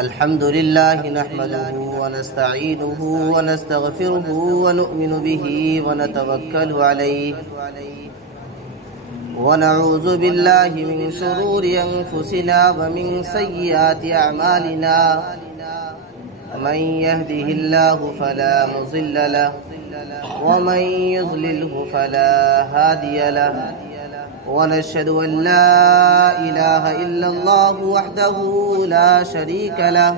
الحمد لله نحمده ونستعينه ونستغفره ونؤمن به ونتوكل عليه ونعوذ بالله من شرور أنفسنا ومن سيئات أعمالنا من يهده الله فلا مضل له ومن يضلله فلا هادي له ونشهد أن لا إله إلا الله وحده لا شريك له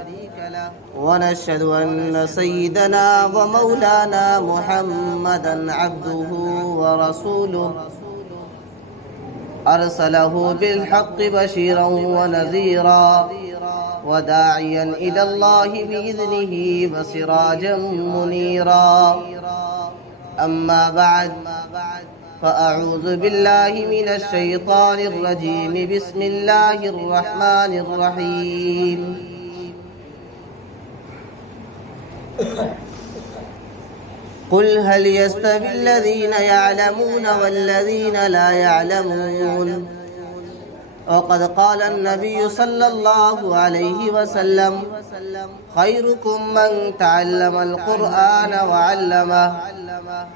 ونشهد أن سيدنا ومولانا محمدا عبده ورسوله أرسله بالحق بشيرا ونذيرا وداعيا إلى الله بإذنه وسراجا منيرا أما بعد فأعوذ بالله من الشيطان الرجيم بسم الله الرحمن الرحيم قل هل يستوي الذين يعلمون والذين لا يعلمون وقد قال النبي صلى الله عليه وسلم خيركم من تعلم القرآن وعلمه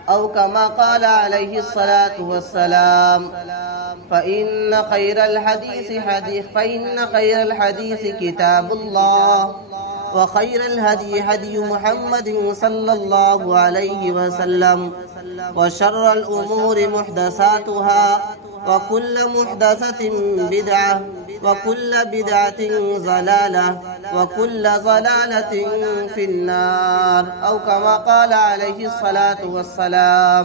أو كما قال عليه الصلاة والسلام فإن خير الحديث كتاب الله وخير الهدي هدي محمد صلى الله عليه وسلم وشر الأمور محدثاتها وكل محدثة بدعة وكل بدعة ضلالة وكل ضلالة في النار أو كما قال عليه الصلاة والسلام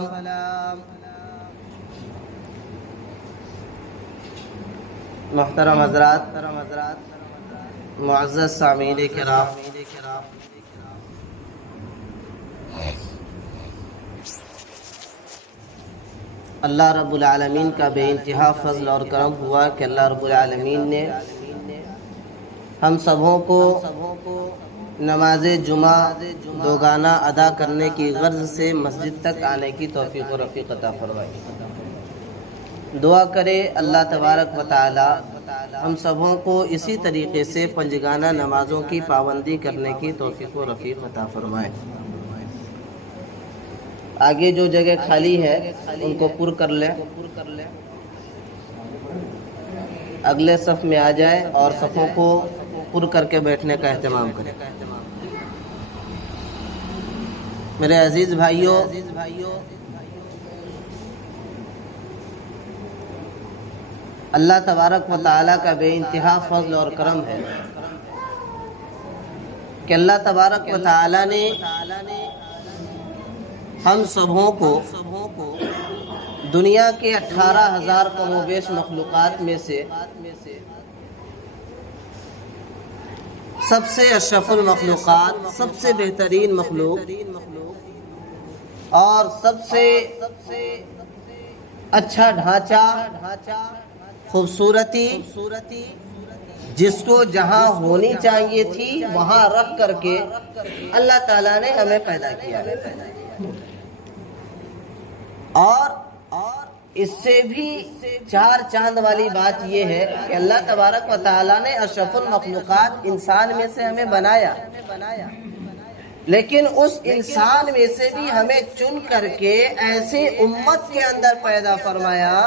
محترم حضرات، معزز سامعین کرام، اللہ رب العالمین کا بے انتہا فضل اور کرم ہوا کہ اللہ رب العالمین نے ہم سبوں کو نماز جمعہ دوگانہ ادا کرنے کی غرض سے مسجد تک آنے کی توفیق و رفیق عطا فرمائی۔ دعا کرے اللہ تبارک و تعالی ہم سبوں کو اسی طریقے سے پنجگانہ نمازوں کی پابندی کرنے کی توفیق و رفیق عطا فرمائے۔ آگے جو جگہ خالی ہے ان کو پر کر لیں، اگلے صف میں آ جائیں اور صفوں کو پر کر کے بیٹھنے کا اہتمام کریں۔ میرے عزیز بھائیوں، اللہ تبارک و تعالیٰ کا بے انتہا فضل اور کرم ہے کہ اللہ تبارک و تعالیٰ نے ہم سبوں کو دنیا کے 18,000 کم و بیش مخلوقات میں سے سب سے اشرف المخلوقات، سب سے بہترین مخلوق اور سب سے اچھا ڈھانچہ، خوبصورتی، جس کو جہاں ہونی چاہیے تھی وہاں رکھ کر کے اللہ تعالیٰ نے ہمیں پیدا کیا ہے۔ اور اس سے بھی 4 چاند والی بات یہ ہے کہ اللہ تبارک و تعالیٰ نے اشرف المخلوقات انسان میں سے ہمیں بنایا، لیکن اس انسان میں سے بھی ہمیں چن کر کے ایسے امت کے اندر پیدا فرمایا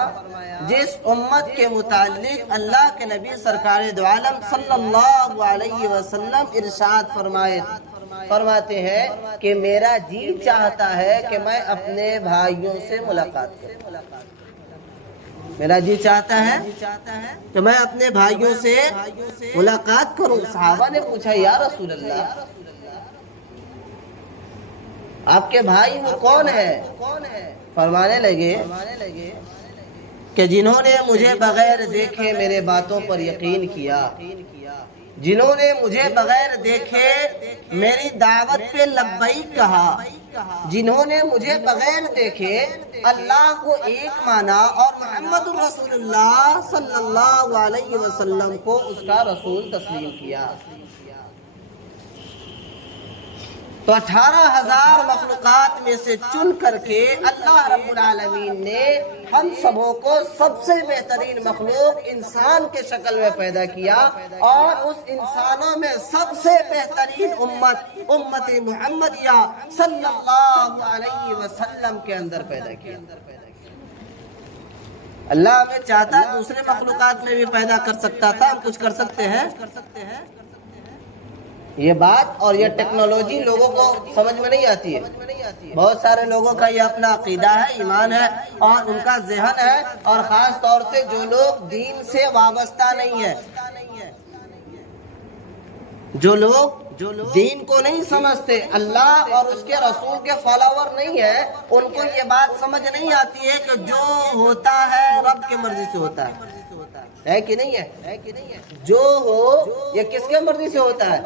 جس امت کے متعلق اللہ کے نبی سرکار دو عالم صلی اللہ علیہ وسلم ارشاد فرماتے ہیں کہ میرا جی چاہتا ہے کہ میں اپنے بھائیوں سے ملاقات کروں۔ میرا جی چاہتا ہے کہ میں اپنے بھائیوں سے ملاقات کروں۔ صحابہ نے پوچھا یا رسول اللہ، آپ کے بھائی وہ کون ہے؟ فرمانے لگے کہ جنہوں نے مجھے بغیر دیکھے میرے باتوں پر یقین کیا، جنہوں نے مجھے بغیر دیکھے میری دعوت پہ لبیک کہا، جنہوں نے مجھے بغیر دیکھے اللہ کو ایک مانا اور محمد رسول اللہ صلی اللہ علیہ وسلم کو اس کا رسول تسلیم کیا۔ تو 18,000 مخلوقات میں سے چن کر کے اللہ رب العالمین نے ہم سبوں کو سب سے بہترین مخلوق انسان کے شکل میں پیدا کیا، اور اس انسانوں میں سب سے بہترین امت محمدیہ صلی اللہ علیہ وسلم کے اندر پیدا کیا۔ اللہ ہمیں چاہتا ہے دوسرے مخلوقات میں بھی پیدا کر سکتا تھا، ہم کچھ کر سکتے ہیں؟ یہ بات اور یہ ٹیکنالوجی لوگوں کو سمجھ میں نہیں آتی ہے۔ بہت سارے لوگوں کا یہ اپنا عقیدہ ہے، ایمان ہے، اور ان کا ذہن ہے، اور خاص طور سے جو لوگ دین سے وابستہ نہیں ہے، جو لوگ دین کو نہیں سمجھتے، اللہ اور اس کے رسول کے فالوور نہیں ہے، ان کو یہ بات سمجھ نہیں آتی ہے کہ جو ہوتا ہے رب کی مرضی سے ہوتا ہے کہ نہیں ہے؟ جو ہو یہ کس کے مرضی سے ہوتا ہے؟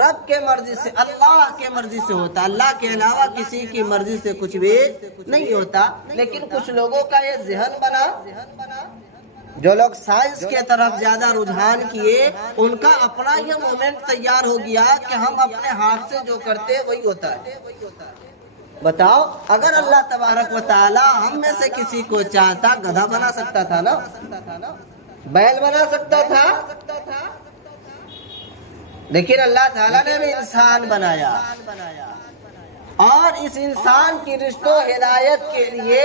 رب کے مرضی سے، اللہ کے مرضی سے ہوتا ہے۔ اللہ کے علاوہ کسی کی مرضی سے کچھ بھی نہیں ہوتا۔ لیکن کچھ لوگوں کا یہ ذہن بنا، جو لوگ سائنس کے طرف زیادہ رجحان کیے، ان کا اپنا یہ مومنٹ تیار ہو گیا کہ ہم اپنے ہاتھ سے جو کرتے وہی ہوتا ہے۔ بتاؤ، اگر اللہ تبارک و تعالی ہم میں سے کسی کو چاہتا گدھا بنا سکتا تھا نا، بیل بنا سکتا تھا، لیکن اللہ تعالیٰ نے بھی انسان بنایا، اور اس انسان کی رشتہ و ہدایت کے لیے،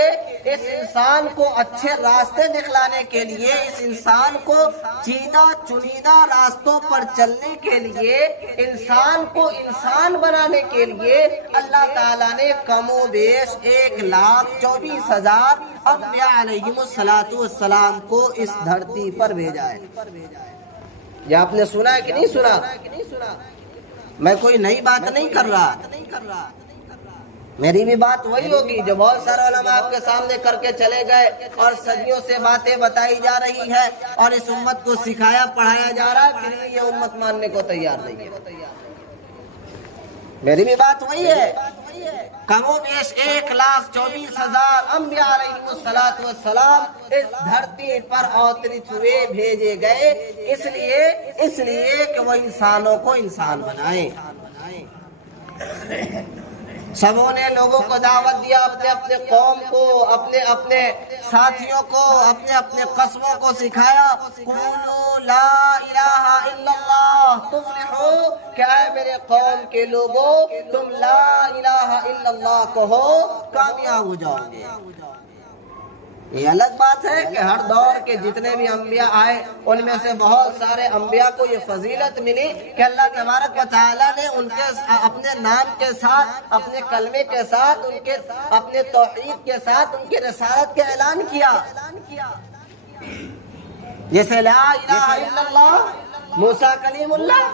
اس انسان کو اچھے راستے دکھلانے کے لیے، اس انسان کو چنیدہ راستوں پر چلنے کے لیے، انسان کو انسان بنانے کے لیے اللہ تعالیٰ نے کم و بیش 1,24,000 انبیاء علیہم السلام کو اس دھرتی پر بھیجا ہے۔ یہ آپ نے سنا ہے کہ نہیں سنا؟ میں کوئی نئی بات نہیں کر رہا، میری بھی بات وہی ہوگی جو بہت سارے علماء آپ کے سامنے کر کے چلے گئے، اور صدیوں سے باتیں بتائی جا رہی ہے، اور اس امت کو سکھایا پڑھایا جا رہا ہے، پھر بھی یہ امت ماننے کو تیار نہیں ہے۔ میری بھی بات وہی ہے، کم و بیش 1,24,000 انبیاء علیہم السلام اس دھرتی پر اوترت ہوئے، بھیجے گئے، اس لیے کہ وہ انسانوں کو انسان بنائیں۔ سبوں نے لوگوں کو دعوت دیا، اپنے اپنے قوم کو، اپنے ساتھیوں کو، اپنے قصبوں کو سکھایا، قولوا لا الہ الا اللہ تفلحوا، کہ اے میرے قوم کے لوگوں، تم لا الہ الا اللہ کہو، کامیاب ہو جاؤ گے۔ یہ الگ بات ہے کہ ہر دور کے جتنے بھی انبیاء آئے، ان میں سے بہت سارے انبیاء کو یہ فضیلت ملی کہ اللہ تبارک و تعالیٰ نے ان کے اپنے نام کے ساتھ، اپنے کلمے کے ساتھ، ان کے اپنے توحید کے ساتھ ان کی رسالت کا اعلان کیا۔ جیسے لا الہ الا اللہ موسیٰ کلیم اللہ،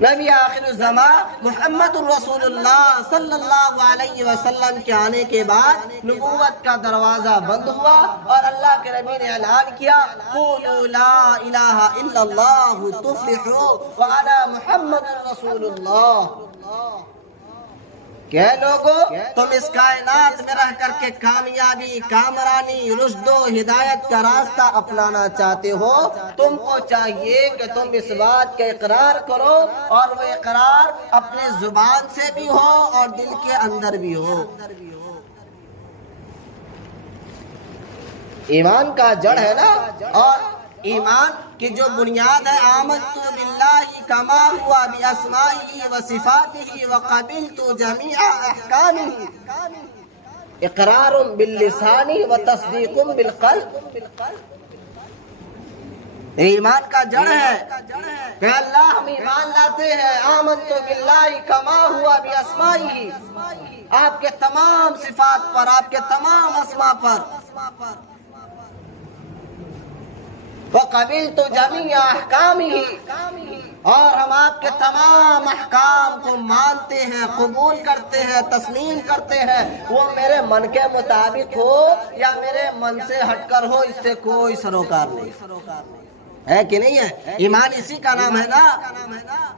نبی آخر الزمان محمد الرسول اللہ صلی اللہ علیہ وسلم کے آنے کے بعد نبوت کا دروازہ بند ہوا، اور اللہ کے نبی نے اعلان کیا، قولوا لا الہ الا اللہ تفلحوا وانا محمد الرسول اللہ، کہ لوگو تم اس کائنات میں رہ کر کے کامیابی، کامرانی، رشد و ہدایت کا راستہ اپنانا چاہتے ہو، تم کو چاہیے کہ تم اس بات کا اقرار کرو، اور وہ اقرار اپنے زبان سے بھی ہو اور دل کے اندر بھی ہو۔ ایمان کا جڑ ہے نا، اور ایمان کی جو بنیاد ہے، آمنت باللہ کما ہوا باسمائہ وصفاتہ وقبلت جمیع احکامہ، اقرار باللسان وتصدیق بالقلب۔ ایمان کا جڑ ہے کہ اللہ ہم ایمان لاتے ہیں، آمنت باللہ کما ہوا باسمائہ، آپ کے تمام صفات پر، آپ کے تمام اسماء پر، وَقَبِلْتُ جَمِيعَ أَحْكَامِهِ، اور ہم آپ کے تمام احکام کو مانتے ہیں، قبول کرتے ہیں، تسلیم کرتے ہیں، وہ میرے من کے مطابق ہو یا میرے من سے ہٹ کر ہو، اس سے کوئی سروکار نہیں ہے کہ نہیں ہے؟ ایمان اسی کا نام ہے نا،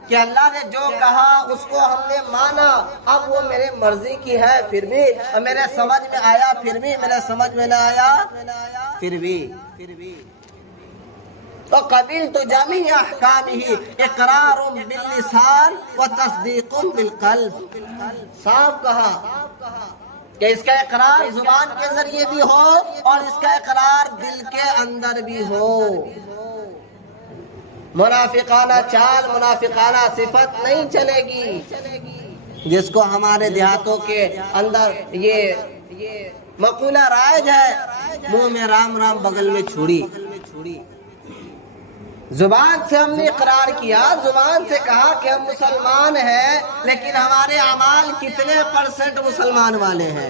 کہ اللہ نے جو کہا اس کو ہم نے مانا، اب وہ میرے مرضی کی ہے، پھر بھی میرے سمجھ میں آیا، پھر بھی میرے سمجھ میں نہ آیا، پھر بھی وقبلت جميع احکامہ اقرار باللسان وتصدیق بالقلب، صاف کہا کہ اس کا اقرار زبان کے ذریعے بھی ہو اور اس کا اقرار دل کے اندر بھی ہو۔ منافقانہ چال، منافقانہ صفت نہیں چلے گی، جس کو ہمارے دیہاتوں کے اندر یہ مقولہ رائج ہے، منہ میں رام رام بغل میں چھڑی۔ زبان سے ہم نے اقرار کیا، زبان سے کہا کہ ہم مسلمان ہیں، لیکن ہمارے اعمال کتنے % مسلمان والے ہیں؟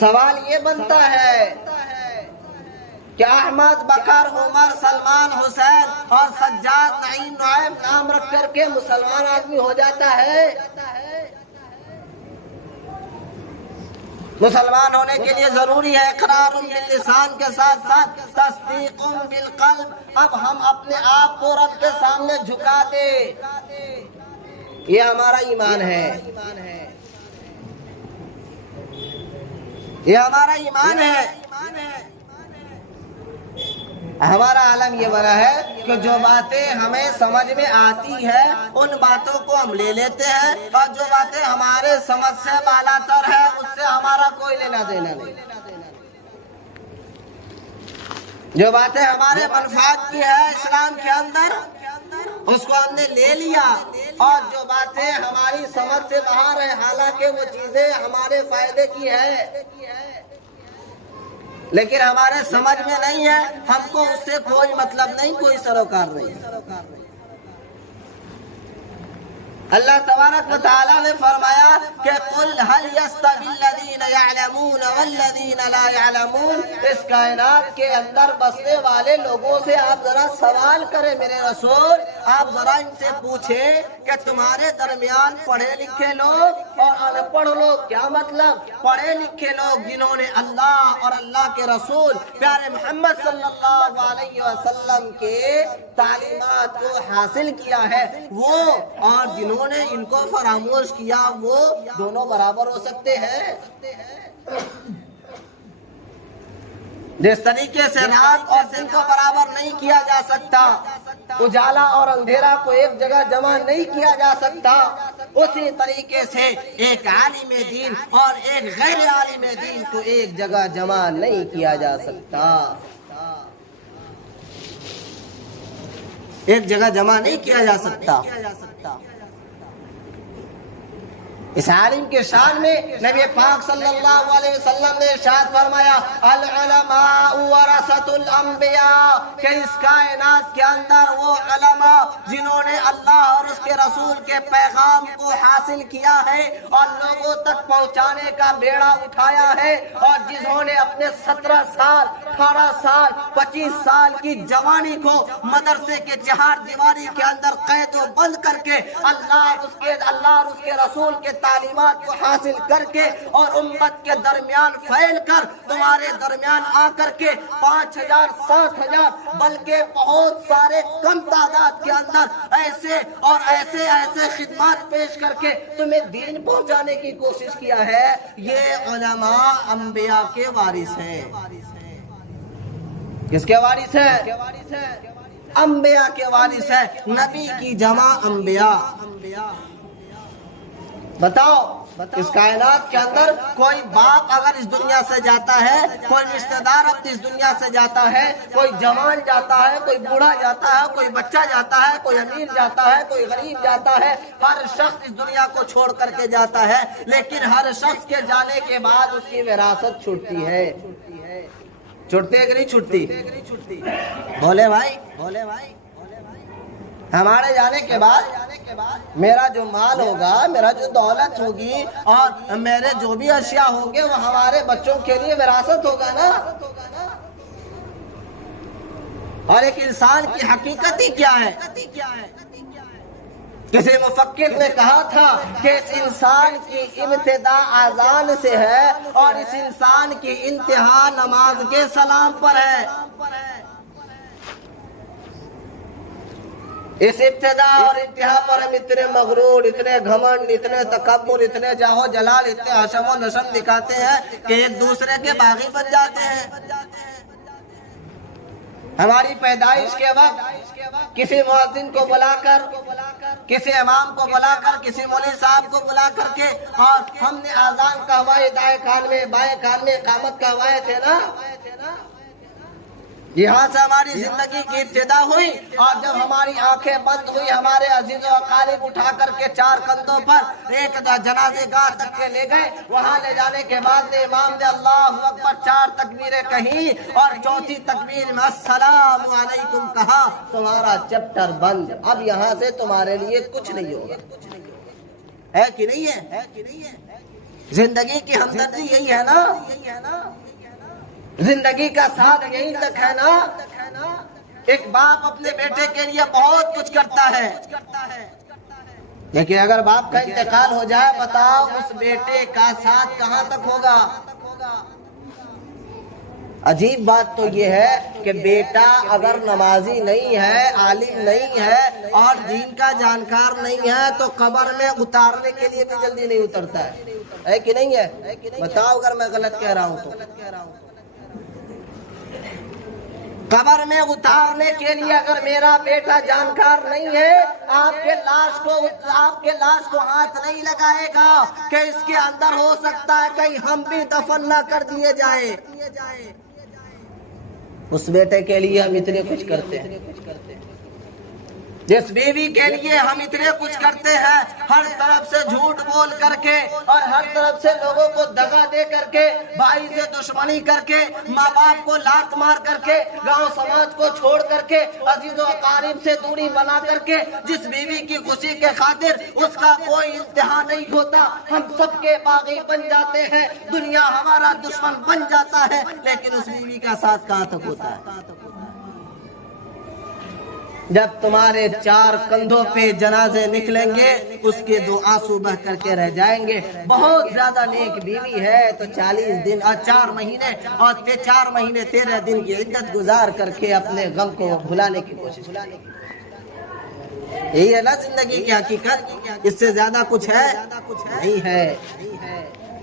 سوال یہ بنتا ہے کہ احمد، بکر، عمر، سلمان، حسین اور سجاد، نعیم، نعیم نام رکھ کر کے مسلمان آدمی ہو جاتا ہے؟ مسلمان ہونے کے لیے ضروری ہے اقرار باللسان کے ساتھ ساتھ تصدیق بالقلب۔ اب ہم اپنے آپ کو رب کے سامنے جھکا دے، یہ ہمارا ایمان ہے، یہ ہمارا ایمان ہے۔ ہمارا عالم یہ بنا ہے کہ جو باتیں ہمیں سمجھ میں آتی ہے ان باتوں کو ہم لے لیتے ہیں، اور جو باتیں ہمارے سمجھ سے بالاتر ہے اس سے ہمارا کوئی لینا دینا نہیں۔ جو باتیں ہمارے منفعت کی ہے اسلام کے اندر اس کو ہم نے لے لیا، اور جو باتیں ہماری سمجھ سے باہر ہیں حالانکہ وہ چیزیں ہمارے فائدے کی ہے لیکن ہمارے سمجھ میں نہیں ہے، ہم کو اس سے کوئی مطلب نہیں، کوئی سروکار نہیں۔ اللہ تبارک و تعالیٰ نے فرمایا کہ قل هل يستوي الذين يعلمون والذين لا يعلمون، اس کائنات کے اندر بسنے والے لوگوں سے آپ ذرا سوال کریں میرے رسول، آپ ذرا ان سے پوچھیں کہ تمہارے درمیان پڑھے لکھے لوگ اور ان پڑھ لوگ، کیا مطلب؟ پڑھے لکھے لوگ جنہوں نے اللہ اور اللہ کے رسول پیارے محمد صلی اللہ علیہ وسلم کے تعلیمات کو حاصل کیا ہے وہ، اور جنہوں نے ان کو فراموش کیا وہ، دونوں برابر ہو سکتے ہیں؟ جس طریقے سے رات اور دن کو برابر نہیں کیا جا سکتا، اجالا اور اندھیرا کو ایک جگہ جمع نہیں کیا جا سکتا، اسی طریقے سے ایک عالم دین اور ایک غیر عالم دین کو ایک جگہ جمع نہیں کیا جا سکتا، ایک جگہ جمع نہیں کیا جا سکتا۔ اس عالم کے شان میں نبی پاک صلی اللہ علیہ وسلم نے ارشاد فرمایا العلماء ورثۃ الانبیاء، کہ اس کائنات کے اندر وہ علماء جنہوں نے اللہ اور اس کے رسول کے پیغام کو حاصل کیا ہے اور لوگوں تک پہنچانے کا بیڑا اٹھایا ہے، اور جنہوں نے اپنے 17 سال 18 سال 25 سال کی جوانی کو مدرسے کے چہار دیواری کے اندر قید و بند کر کے اللہ اور اس کے رسول کے تعلیمات کو حاصل کر کے اور امت کے درمیان پھیل کر تمہارے درمیان آ کر کے 5000 7000 بلکہ بہت سارے کم تعداد کے اندر ایسے اور ایسے خدمات پیش کر کے تمہیں دین پہنچانے کی کوشش کیا ہے، یہ علماء انبیاء کے وارث ہیں۔ کس کے وارث ہیں؟ انبیاء کے وارث ہیں، نبی کی جمع انبیاء۔ بتاؤ اس کائنات کے اندر کوئی باپ اگر اس دنیا سے جاتا ہے، کوئی رشتہ دار اب اس دنیا سے جاتا ہے، کوئی جوان جاتا ہے، کوئی بوڑھا جاتا ہے، کوئی بچہ جاتا ہے، کوئی امیر جاتا ہے، کوئی غریب جاتا ہے، ہر شخص اس دنیا کو چھوڑ کر کے جاتا ہے، لیکن ہر شخص کے جانے کے بعد اس کی وراثت چھوٹتی ہے۔ چھوٹتی ہے کہ نہیں چھوٹتی؟ بولے بھائی، ہمارے جانے کے بعد میرا جو مال ہوگا، میرا جو دولت ہوگی اور میرے جو بھی اشیاء ہوں گے وہ ہمارے بچوں کے لیے وراثت ہوگا نا۔ اور ایک انسان کی حقیقت ہی کیا ہے؟ کسی مفکر نے کہا تھا کہ اس انسان کی ابتدا اذان سے ہے اور اس انسان کی انتہا نماز کے سلام پر ہے۔ اس ابتدا اور انتہا پر ہم اتنے مغرور، اتنے گھمنڈ، اتنے تکبر، اتنے جاہو جلال، اتنے حشم و نشم دکھاتے ہیں کہ ایک دوسرے کے باغی بن جاتے ہیں۔ ہماری پیدائش کے وقت کسی مؤذن کو بلا کر، کسی امام کو بلا کر، کسی مولوی صاحب کو بلا کر کے اور ہم نے اذان کہوائے، دائیں کان میں بائیں کان میں اقامت کہوائے تھے نا۔ یہاں سے ہماری زندگی کی ابتدا ہوئی، اور جب ہماری آنکھیں بند ہوئی ہمارے عزیز و اقارب اٹھا کر کے 4 کندھوں پر ایک جنازے گاہ تک کے لے گئے۔ وہاں لے جانے کے بعد نے امام نے اللہ اکبر 4 تکبیریں کہیں اور چوتھی تکبیر میں السلام علیکم کہا، تمہارا چیپٹر بند، اب یہاں سے تمہارے لیے کچھ نہیں ہوگا۔ ہے کہ نہیں ہے؟ زندگی کی ہمدردی یہی ہے نا، زندگی کا ساتھ یہی تک ہے نا۔ ایک باپ اپنے بیٹے کے لیے بہت کچھ کرتا ہے، لیکن اگر باپ کا انتقال ہو جائے بتاؤ اس بیٹے کا ساتھ کہاں تک ہوگا؟ عجیب بات تو یہ ہے کہ بیٹا اگر نمازی نہیں ہے، عالم نہیں ہے اور دین کا جانکار نہیں ہے تو قبر میں اتارنے کے لیے بھی جلدی نہیں اترتا ہے کہ نہیں ہے؟ بتاؤ اگر میں غلط کہہ رہا ہوں تو۔ قبر میں اتارنے کے لیے اگر میرا بیٹا جانکار نہیں ہے، آپ کے لاش کو ہاتھ نہیں لگائے گا کہ اس کے اندر ہو سکتا ہے کہیں ہم بھی دفن نہ کر دیے جائیں۔ اس بیٹے کے لیے ہم اتنے کچھ کرتے ہیں، جس بیوی کے لیے ہم اتنے کچھ کرتے ہیں، ہر طرف سے جھوٹ بول کر کے اور ہر طرف سے لوگوں کو دغا دے کر کے، بھائی سے دشمنی کر کے، ماں باپ کو لات مار کر کے، گاؤں سماج کو چھوڑ کر کے، عزیز و اقارب سے دوری بنا کر کے، جس بیوی کی خوشی کے خاطر اس کا کوئی انتہا نہیں ہوتا، ہم سب کے باغی بن جاتے ہیں، دنیا ہمارا دشمن بن جاتا ہے، لیکن اس بیوی کا ساتھ کہاں تک ہوتا ہے؟ جب تمہارے 4 کندھوں پہ جنازے نکلیں گے اس کے 2 آنسو بہ کر کے رہ جائیں گے۔ بہت زیادہ نیک بیوی ہے تو 40 دن اور 4 مہینے اور 4 مہینے 13 دن کی عدت گزار کر کے اپنے غم کو بھلانے کی کوشش۔ یہی ہے نا زندگی کی حقیقت، اس سے زیادہ کچھ ہے نہیں ہے۔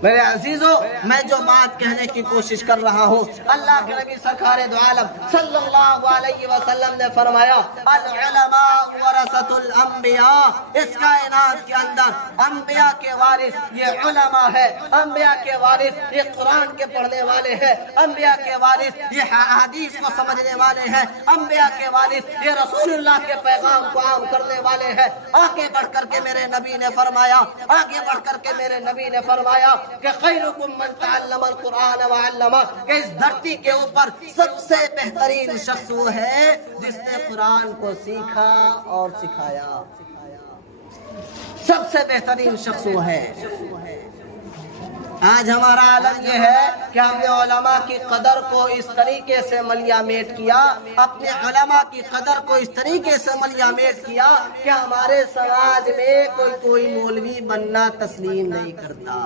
میرے عزیزوں، میں جو بات کہنے کی کوشش کر رہا ہوں، اللہ کے نبی سرکار دو عالم صلی اللہ علیہ وسلم نے فرمایا العلماء ورثۃ الانبیاء۔ اس کائنات کے اندر انبیاء کے وارث یہ علماء ہے، انبیاء کے وارث یہ قرآن کے پڑھنے والے ہیں، انبیاء کے وارث یہ حدیث کو سمجھنے والے ہیں، انبیاء کے وارث یہ رسول اللہ کے پیغام کو عام کرنے والے ہیں۔ آگے بڑھ کر کے میرے نبی نے فرمایا، کہ خیرکم من تعلم القرآن وعلمہ، کہ اس دھرتی کے اوپر سب سے بہترین شخص وہ ہے جس نے قرآن کو سیکھا اور سکھایا۔ سب سے بہترین شخص وہ ہے۔ آج ہمارا عالم یہ ہے کہ ہم نے علماء کی قدر کو اس طریقے سے ملیا میٹ کیا، اپنے علماء کی قدر کو اس طریقے سے ملیا میٹ کیا کہ ہمارے سماج میں کوئی مولوی بننا تسلیم نہیں کرتا۔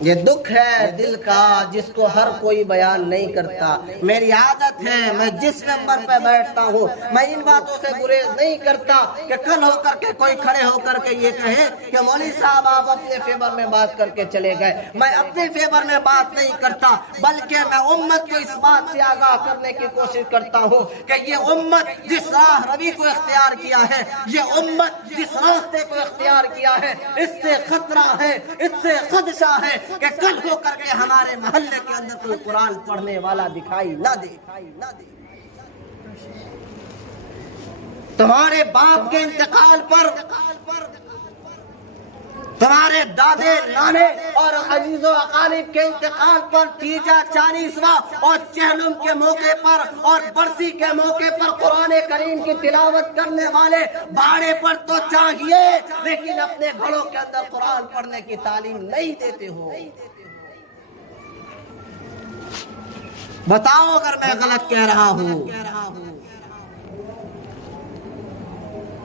یہ دکھ ہے دل کا جس کو ہر کوئی بیان نہیں کرتا۔ میری عادت ہے میں جس ممبر پہ بیٹھتا ہوں میں ان باتوں سے گریز نہیں کرتا کہ کل ہو کر کے کوئی کھڑے ہو کر کے یہ کہے کہ مولوی صاحب آپ اپنے فیور میں بات کر کے چلے گئے۔ میں اپنے فیور میں بات نہیں کرتا، بلکہ میں امت کو اس بات سے آگاہ کرنے کی کوشش کرتا ہوں کہ یہ امت جس راہ روی کو اختیار کیا ہے، یہ امت جس راستے کو اختیار کیا ہے، اس سے خطرہ ہے، اس سے خدشہ ہے کہ کل ہو کر کے ہمارے محلے کے اندر کوئی قرآن پڑھنے والا دکھائی نہ دے۔ تمہارے باپ کے انتقال پر، تمہارے دادے نانے اور عزیز و اقارب کے انتقال پر، تیجا 40واں اور چہلم کے موقع پر اور برسی کے موقع پر قرآن کریم کی تلاوت کرنے والے باڑے پر تو چاہیے، لیکن اپنے گھروں کے اندر قرآن پڑھنے کی تعلیم نہیں دیتے ہو۔ بتاؤ اگر میں غلط کہہ رہا ہوں۔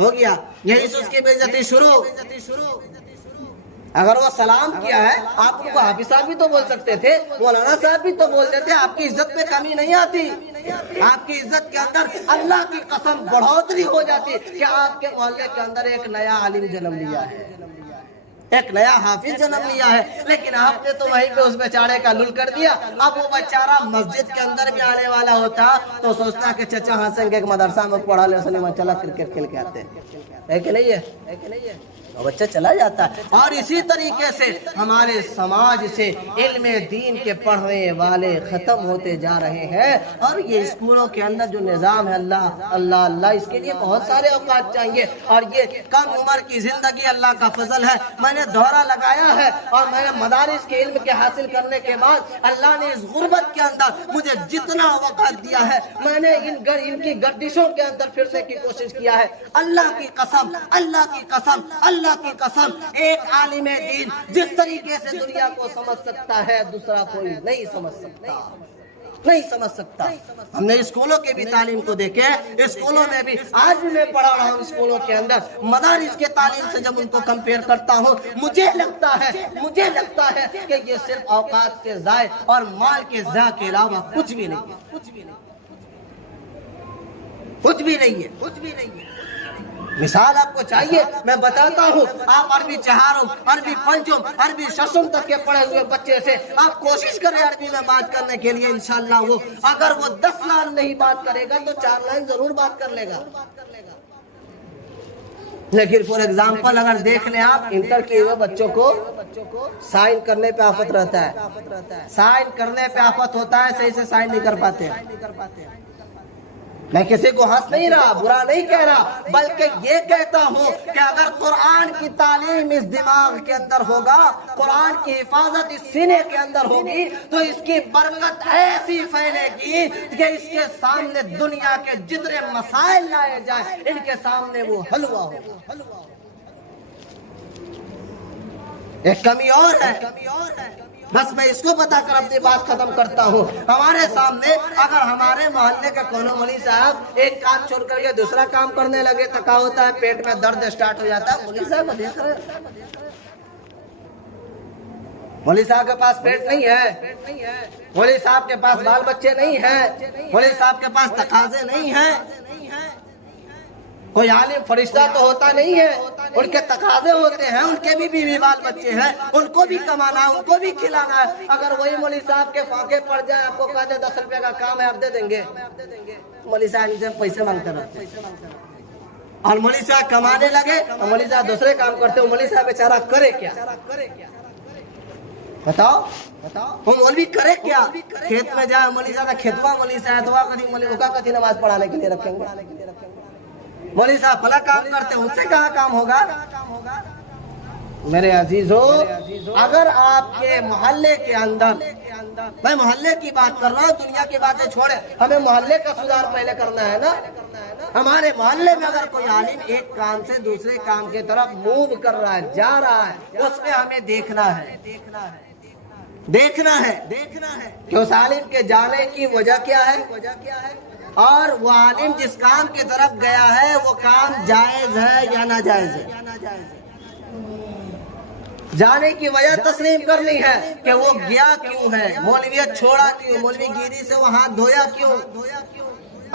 ہو گیا، یہی سے اس کی بے عزتی شروع۔ اگر وہ سلام کیا ہے آپ ان کو حافظ صاحب بھی تو بول سکتے تھے، مولانا صاحب بھی تو بولتے تھے، آپ کی عزت میں کمی نہیں آتی، آپ کی عزت کے اندر اللہ کی قسم بڑھوتری ہو جاتی کہ آپ کے محلے کے اندر ایک نیا عالم جنم لیا ہے، ایک نیا حافظ جنم لیا ہے۔ لیکن آپ نے تو وہیں پہ اس بیچارے کا لل کر دیا۔ اب وہ بیچارہ مسجد کے اندر بھی آنے والا ہوتا تو سوچتا کہ چچا حسن کے ایک مدرسہ میں پڑھا لے، سنیما چلا کرکٹ کھیل کے آتے ہے کہ نہیں ہے؟ بچہ چلا جاتا ہے۔ اور اسی طریقے سے ہمارے سماج سے علم دین کے پڑھنے والے ختم ہوتے جا رہے ہیں، اور یہ اسکولوں کے اندر جو نظام ہے، اللہ اس کے لیے بہت سارے اوقات چاہیے، اور یہ کم عمر کی زندگی اللہ کا فضل ہے۔ میں نے دورہ لگایا ہے اور میں نے مدارس کے علم کے حاصل کرنے کے بعد اللہ نے اس غربت کے اندر مجھے جتنا وقت دیا ہے، میں نے ان کی گردشوں کے اندر پھرنے کی کوشش کیا ہے۔ اللہ کی قسم، اللہ کی قسم، ایک عالم دین جس طریقے سے دنیا کو سمجھ سکتا ہے دوسرا کوئی نہیں سمجھ سکتا۔ ہم نے اسکولوں کے بھی تعلیم کو دیکھے، اسکولوں میں بھی آج بھی میں پڑھا رہا ہوں، اسکولوں کے اندر مدارس کے تعلیم سے جب ان کو کمپیئر کرتا ہوں، مجھے لگتا ہے کہ یہ صرف اوقات کے ضائع اور مال کے ضائع کے علاوہ کچھ بھی نہیں ہے۔ مثال آپ کو چاہیے، میں بتاتا ہوں، آپ عربی چہارم، عربی پنجم، عربی ششم تک کے پڑھے ہوئے بچے سے آپ کوشش کریں عربی میں بات کرنے کے لیے، انشاءاللہ وہ اگر وہ 10 لائن نہیں بات کرے گا تو 4 لائن ضرور بات کر لے گا۔ لیکن فور ایگزامپل اگر دیکھ لیں آپ، انٹر کیے ہوئے بچوں کو سائن کرنے پہ آفت رہتا ہے، سائن کرنے پہ آفت ہوتا ہے، صحیح سے سائن نہیں کر پاتے ہیں۔ میں کسی کو ہنس نہیں رہا، برا نہیں کہہ رہا، بلکہ یہ کہتا ہوں کہ اگر قرآن کی تعلیم اس دماغ کے اندر ہوگا، قرآن کی حفاظت اس سینے کے اندر ہوگی، تو اس کی برکت ایسی پھیلے گی کہ اس کے سامنے دنیا کے جتنے مسائل لائے جائیں، ان کے سامنے وہ حلوہ ہو۔ ایک کمی اور ہے، بس میں اس کو بتا کر اپنی بات ختم کرتا ہوں۔ ہمارے سامنے اگر ہمارے محلے کا کونوں مولوی صاحب ایک کام چھوڑ کر کے دوسرا کام کرنے لگے، تھکا ہوتا ہے، پیٹ میں درد سٹارٹ ہو جاتا ہے، مولوی صاحب دیکھ رہے ہیں، مولوی صاحب کے پاس پیٹ نہیں ہے، مولوی صاحب کے پاس بال بچے نہیں ہیں، مولوی صاحب کے پاس تقاضے نہیں ہیں۔ کوئی عالم فرشتہ تو ہوتا نہیں ہے، ان کے تقاضے ہوتے ہیں، ان کے بھی بیوی بال بچے ہیں، ان کو بھی کمانا ہے، ان کو بھی کھلانا ہے۔ اگر وہی مولوی صاحب کے فاقے پڑ جائے، آپ کو کہتے 10 روپے کا کام ہے آپ دے دیں گے، مولوی صاحب سے پیسے مانگتے رہتے ہیں، اور مولوی صاحب کمانے لگے اور مولوی صاحب دوسرے کام کرتے ہیں، مولوی صاحب بیچارہ کرے کیا؟ بتاؤ وہ مولوی کرے کیا؟ کھیت میں جائے مولوی صاحب کھیتوا، مولوی صاحب دعا کتی، مولوی کا کتی نماز پڑھانے کے لیے رکھیں گے، مولوی صاحب بھلا کام کرتے ہیں، ان سے کہاں کام ہوگا؟ میرے عزیزو، اگر آپ کے محلے کے اندر، میں محلے کی بات کر رہا ہوں، دنیا کی باتیں چھوڑے، ہمیں محلے کا سدھار پہلے کرنا ہے نا۔ ہمارے محلے میں اگر کوئی عالم ایک کام سے دوسرے کام کی طرف موو کر رہا ہے، جا رہا ہے، اس میں ہمیں دیکھنا ہے کہ اس عالم کے جانے کی وجہ کیا ہے، اور وہ عالم جس کام کی طرف گیا ہے وہ کام جائز ہے یا ناجائز ہے۔ جانے کی وجہ تسلیم کرنی ہے کہ وہ گیا کیوں ہے، مولویت چھوڑا کیوں، مولوی گیری سے وہ ہاتھ دھویا کیوں۔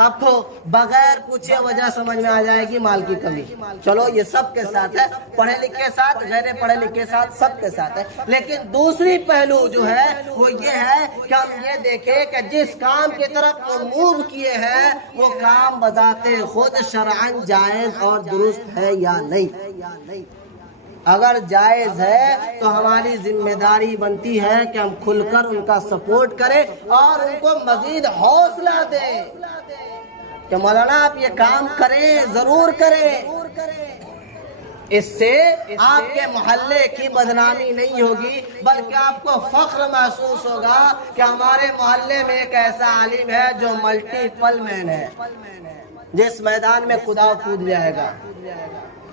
آپ کو بغیر پوچھے وجہ سمجھ میں آ جائے گی مال کی کمی۔ چلو یہ سب کے ساتھ ہے، پڑھے لکھے ساتھ، غیر پڑھے لکھے ساتھ، سب کے ساتھ ہے۔ لیکن دوسری پہلو جو ہے وہ یہ ہے کہ ہم یہ دیکھیں کہ جس کام کی طرف وہ موو کیے ہیں وہ کام بذات خود شرعاً جائز اور درست ہے یا نہیں۔ اگر جائز ہے تو ہماری ذمہ داری بنتی ہے کہ ہم کھل کر ان کا سپورٹ کریں اور ان کو مزید حوصلہ دیں کہ مولانا آپ یہ کام کریں، ضرور کریں۔ اس سے آپ کے محلے کی بدنامی نہیں ہوگی، بلکہ آپ کو فخر محسوس ہوگا کہ ہمارے محلے میں ایک ایسا عالم ہے جو ملٹی پل مین ہے، جس میدان میں خدا کود جائے گا۔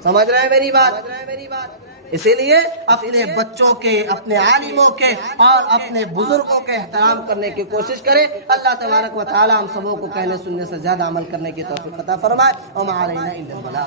سمجھ رہے ہیں میری بات؟ اسی لیے اپنے بچوں کے، اپنے عالموں کے اور اپنے بزرگوں کے احترام کرنے کی کوشش کریں۔ اللہ تبارک و تعالی ہم سبوں کو کہنے سننے سے زیادہ عمل کرنے کی توفیق عطا فرمائے۔ وما علینا الا البلاغ۔